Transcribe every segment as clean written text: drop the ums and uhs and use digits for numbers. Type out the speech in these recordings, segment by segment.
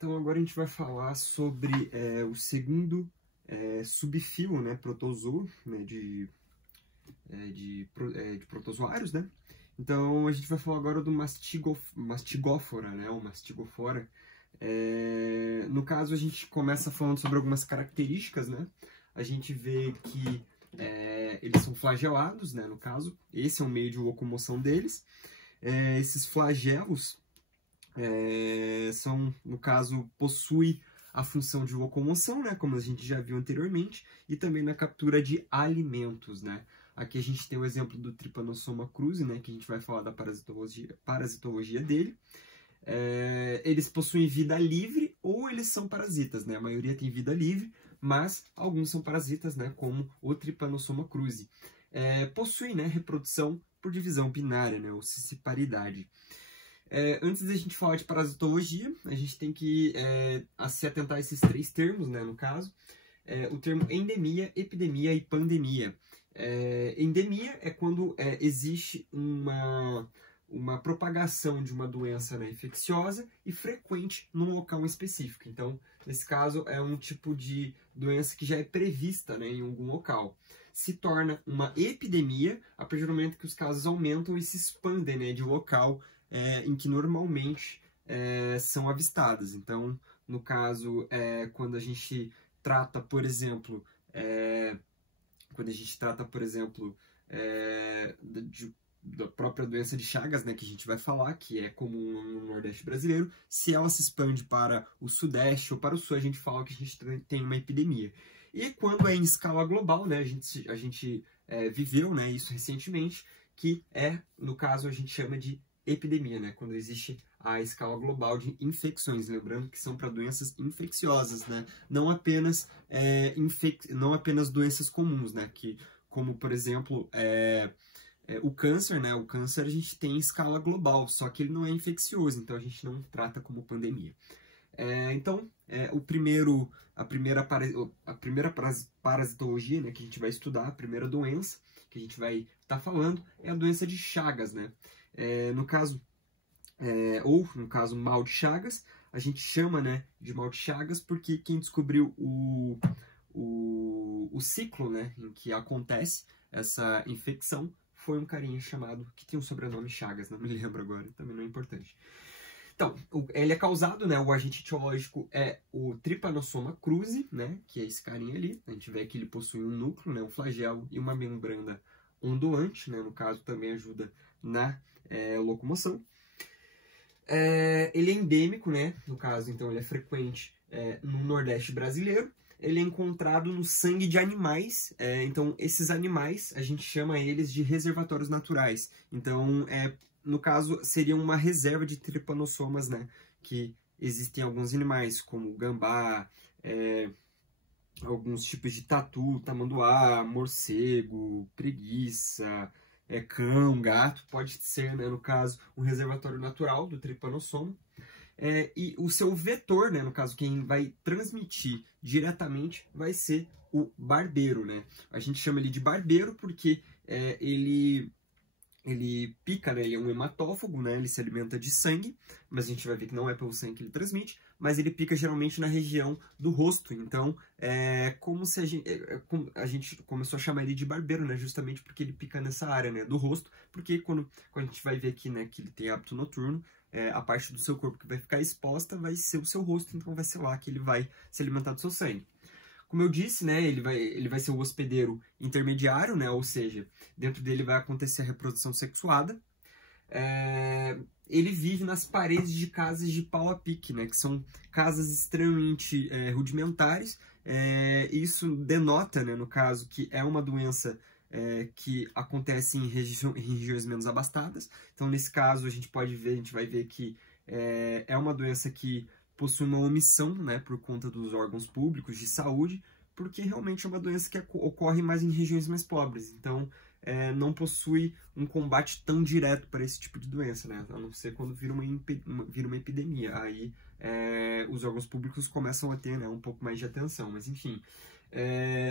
Então agora a gente vai falar sobre o segundo subfilo, né, protozoo, né, de protozoários, né? Então a gente vai falar agora do mastigófora, né, ou mastigofora. No caso a gente começa falando sobre algumas características, né? A gente vê que eles são flagelados, né, no caso. Esse é o meio de locomoção deles. Esses flagelos são, no caso, possuem a função de locomoção, né, como a gente já viu anteriormente, e também na captura de alimentos, né. Aqui a gente tem o exemplo do Trypanosoma cruzi, né, que a gente vai falar da parasitologia dele. Eles possuem vida livre ou eles são parasitas, né, a maioria tem vida livre, mas alguns são parasitas, né, como o Trypanosoma cruzi. Possuem, né, reprodução por divisão binária, né, ou cisparidade. Antes da gente falar de parasitologia, a gente tem que se atentar a esses três termos, né, no caso. O termo endemia, epidemia e pandemia. Endemia é quando existe uma propagação de uma doença, né, infecciosa e frequente num local específico. Então, nesse caso, é um tipo de doença que já é prevista, né, em algum local. Se torna uma epidemia a partir do momento que os casos aumentam e se expandem, né, de local em que normalmente são avistadas. Então, no caso, quando a gente trata, por exemplo, da própria doença de Chagas, né, que a gente vai falar, que é comum no Nordeste brasileiro, se ela se expande para o Sudeste ou para o Sul, a gente fala que a gente tem uma epidemia. E quando é em escala global, né, a gente viveu, né, isso recentemente, que no caso, a gente chama de epidemia, né, quando existe a escala global de infecções, lembrando que são para doenças infecciosas, né, não apenas doenças comuns, né, como, por exemplo, o câncer, né, o câncer a gente tem em escala global, só que ele não é infeccioso, então a gente não trata como pandemia. Então, a primeira parasitologia, né, que a gente vai estudar, a primeira doença que a gente vai estar falando é a doença de Chagas, né? No caso, mal de Chagas, a gente chama, né, de mal de Chagas porque quem descobriu o ciclo, né, em que acontece essa infecção foi um carinha chamado, que tem um sobrenome Chagas, não me lembro agora, também não é importante. Então, ele é causado, né, o agente etiológico é o Trypanosoma cruzi, né, que é esse carinha ali. A gente vê que ele possui um núcleo, né, um flagelo e uma membrana ondulante, né, no caso também ajuda na locomoção. Ele é endêmico, né, no caso, então ele é frequente no Nordeste brasileiro. Ele é encontrado no sangue de animais, então esses animais a gente chama eles de reservatórios naturais. Então, no caso, seria uma reserva de trypanossomas, né, que existem em alguns animais, como gambá, alguns tipos de tatu, tamanduá, morcego, preguiça, cão, gato, pode ser, né, no caso, um reservatório natural do trypanossoma. E o seu vetor, né, no caso, quem vai transmitir diretamente vai ser o barbeiro, né? A gente chama ele de barbeiro porque ele pica, né? Ele é um hematófago, né? Ele se alimenta de sangue, mas a gente vai ver que não é pelo sangue que ele transmite, mas ele pica geralmente na região do rosto. Então, como se a gente começou a chamar ele de barbeiro, né? Justamente porque ele pica nessa área, né, do rosto, porque quando a gente vai ver aqui, né, que ele tem hábito noturno, a parte do seu corpo que vai ficar exposta vai ser o seu rosto, então vai ser lá que ele vai se alimentar do seu sangue. Como eu disse, né, ele vai ser o hospedeiro intermediário, né, ou seja, dentro dele vai acontecer a reprodução sexuada. Ele vive nas paredes de casas de pau a pique, né, que são casas extremamente rudimentares. Isso denota, né, no caso, que é uma doença que acontece em regiões menos abastadas. Então, nesse caso, a gente vai ver que é uma doença que possui uma omissão, né, por conta dos órgãos públicos de saúde, porque realmente é uma doença que ocorre mais em regiões mais pobres. Então, não possui um combate tão direto para esse tipo de doença, né, a não ser quando vira uma epidemia. Aí, os órgãos públicos começam a ter, né, um pouco mais de atenção. Mas, enfim,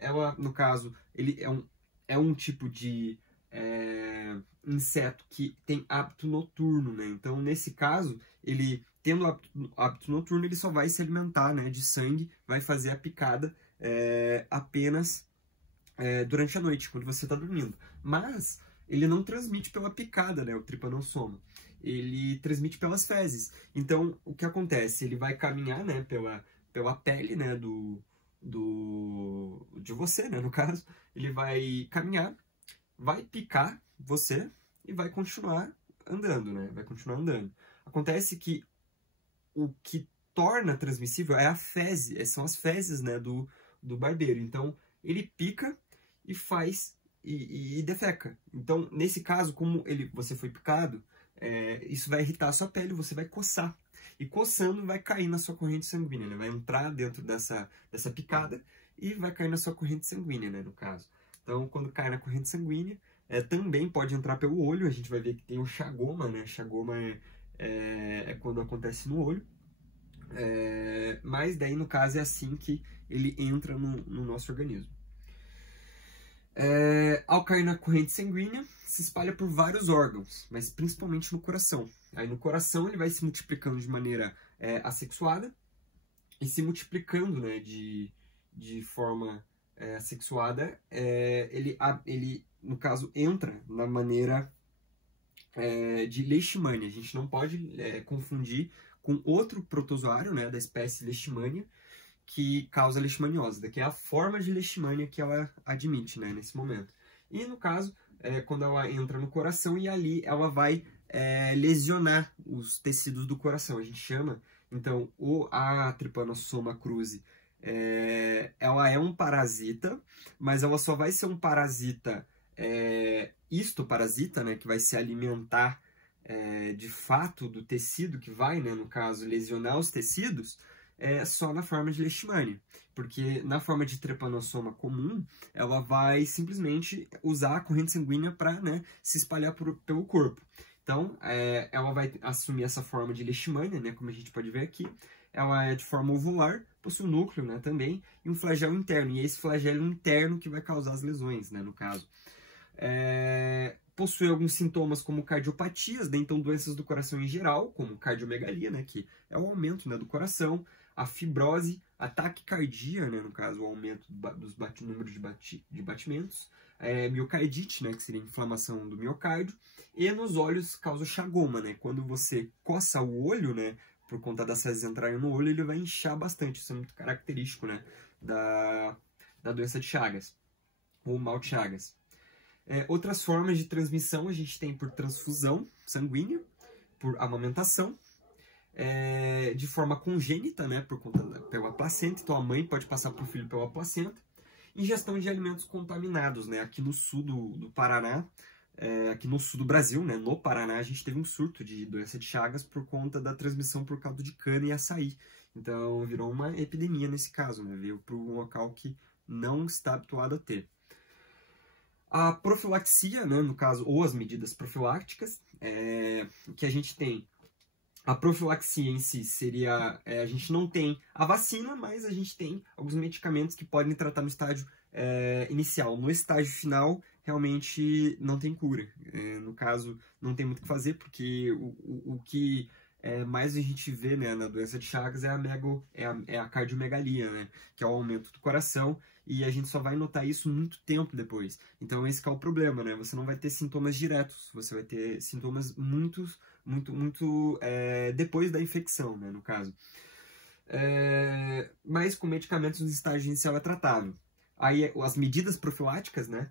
ela, no caso, ele é um tipo de inseto que tem hábito noturno, né? Então, nesse caso, ele tendo hábito noturno, ele só vai se alimentar, né, de sangue, vai fazer a picada apenas durante a noite, quando você está dormindo. Mas ele não transmite pela picada, né, o trypanosoma. Ele transmite pelas fezes. Então, o que acontece? Ele vai caminhar, né, pela pele, né, de você, né, no caso. Ele vai caminhar, vai picar você e vai continuar andando, né? Vai continuar andando. Acontece que o que torna transmissível é a fezes, são as fezes, né, do barbeiro. Então, ele pica e faz e defeca. Então, nesse caso, como você foi picado, isso vai irritar a sua pele, você vai coçar. E coçando vai cair na sua corrente sanguínea, né? Vai entrar dentro dessa picada e vai cair na sua corrente sanguínea, né, no caso. Então, quando cai na corrente sanguínea, também pode entrar pelo olho. A gente vai ver que tem o chagoma, né? Chagoma é quando acontece no olho. Mas daí, no caso, é assim que ele entra no nosso organismo. Ao cair na corrente sanguínea, se espalha por vários órgãos, mas principalmente no coração. Aí no coração ele vai se multiplicando de maneira assexuada e se multiplicando, né, de forma assexuada, ele, no caso, entra na maneira de leishmania. A gente não pode confundir com outro protozoário, né, da espécie leishmania, que causa leishmaniose, que é a forma de leishmania que ela admite, né, nesse momento. E no caso, quando ela entra no coração e ali ela vai lesionar os tecidos do coração. A gente chama, então, a Trypanosoma cruzi, ela é um parasita, mas ela só vai ser um parasita histoparasita, né, que vai se alimentar de fato do tecido que vai, né, no caso, lesionar os tecidos, só na forma de leishmania, porque na forma de trypanosoma comum, ela vai simplesmente usar a corrente sanguínea para, né, se espalhar pelo corpo. Então, ela vai assumir essa forma de leishmania, né, como a gente pode ver aqui. Ela é de forma ovular, possui um núcleo, né, também, e um flagelo interno, e é esse flagelo interno que vai causar as lesões, né, no caso. Possui alguns sintomas como cardiopatias, né, então doenças do coração em geral, como cardiomegalia, né, que é o aumento, né, do coração, a fibrose, a taquicardia, né, no caso, o aumento dos números de batimentos, miocardite, né, que seria a inflamação do miocárdio, e nos olhos causa chagoma, né, quando você coça o olho, né, por conta das fezes entrarem no olho, ele vai inchar bastante, isso é muito característico, né, da doença de Chagas, ou mal de Chagas. Outras formas de transmissão a gente tem por transfusão sanguínea, por amamentação, de forma congênita, né, pela placenta, então a mãe pode passar para o filho pela placenta, ingestão de alimentos contaminados, né, aqui no sul do Paraná, aqui no sul do Brasil, né, no Paraná, a gente teve um surto de doença de Chagas por conta da transmissão por caldo de cana e açaí, então virou uma epidemia nesse caso, né, veio para um local que não está habituado a ter. A profilaxia, né, no caso, ou as medidas profiláticas, que a gente tem. A profilaxia em si seria, a gente não tem a vacina, mas a gente tem alguns medicamentos que podem tratar no estágio inicial. No estágio final, realmente não tem cura. No caso, não tem muito o que fazer, porque o que mais a gente vê, né, na doença de Chagas é a cardiomegalia, né, que é o aumento do coração, e a gente só vai notar isso muito tempo depois. Então esse que é o problema, né? Você não vai ter sintomas diretos, você vai ter sintomas muito depois da infecção, né, no caso. Mas com medicamentos no estágio inicial é tratável. Aí as medidas profiláticas, né?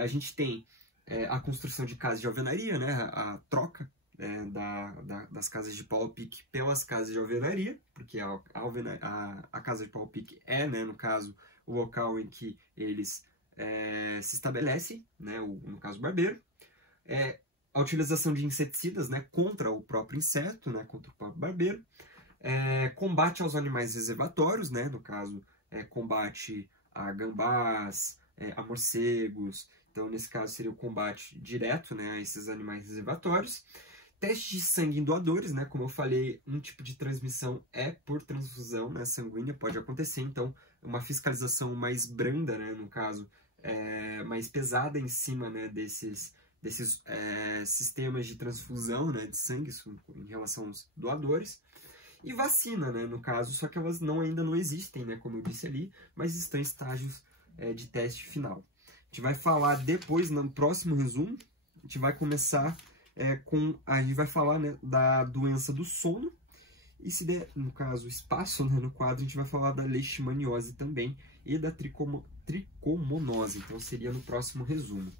A gente tem a construção de casas de alvenaria, né? A troca das casas de pau-pique pelas casas de alvenaria, porque a casa de pau-pique né, no caso, o local em que eles se estabelecem, né, no caso o barbeiro. A utilização de inseticidas, né, contra o próprio inseto, né, contra o próprio barbeiro. Combate aos animais reservatórios, né, no caso, combate a gambás, a morcegos. Então, nesse caso, seria o combate direto, né, a esses animais reservatórios. Testes de sangue em doadores, né, como eu falei, um tipo de transmissão é por transfusão, né, sanguínea, pode acontecer. Então, uma fiscalização mais branda, né, no caso, mais pesada em cima, né, desses sistemas de transfusão, né, de sangue em relação aos doadores. E vacina, né, no caso, só que elas ainda não existem, né, como eu disse ali, mas estão em estágios de teste final. A gente vai falar depois, no próximo resumo, a gente vai começar a gente vai falar, né, da doença do sono, e se der, no caso, espaço, né, no quadro, a gente vai falar da leishmaniose também, e da tricomonose, então seria no próximo resumo.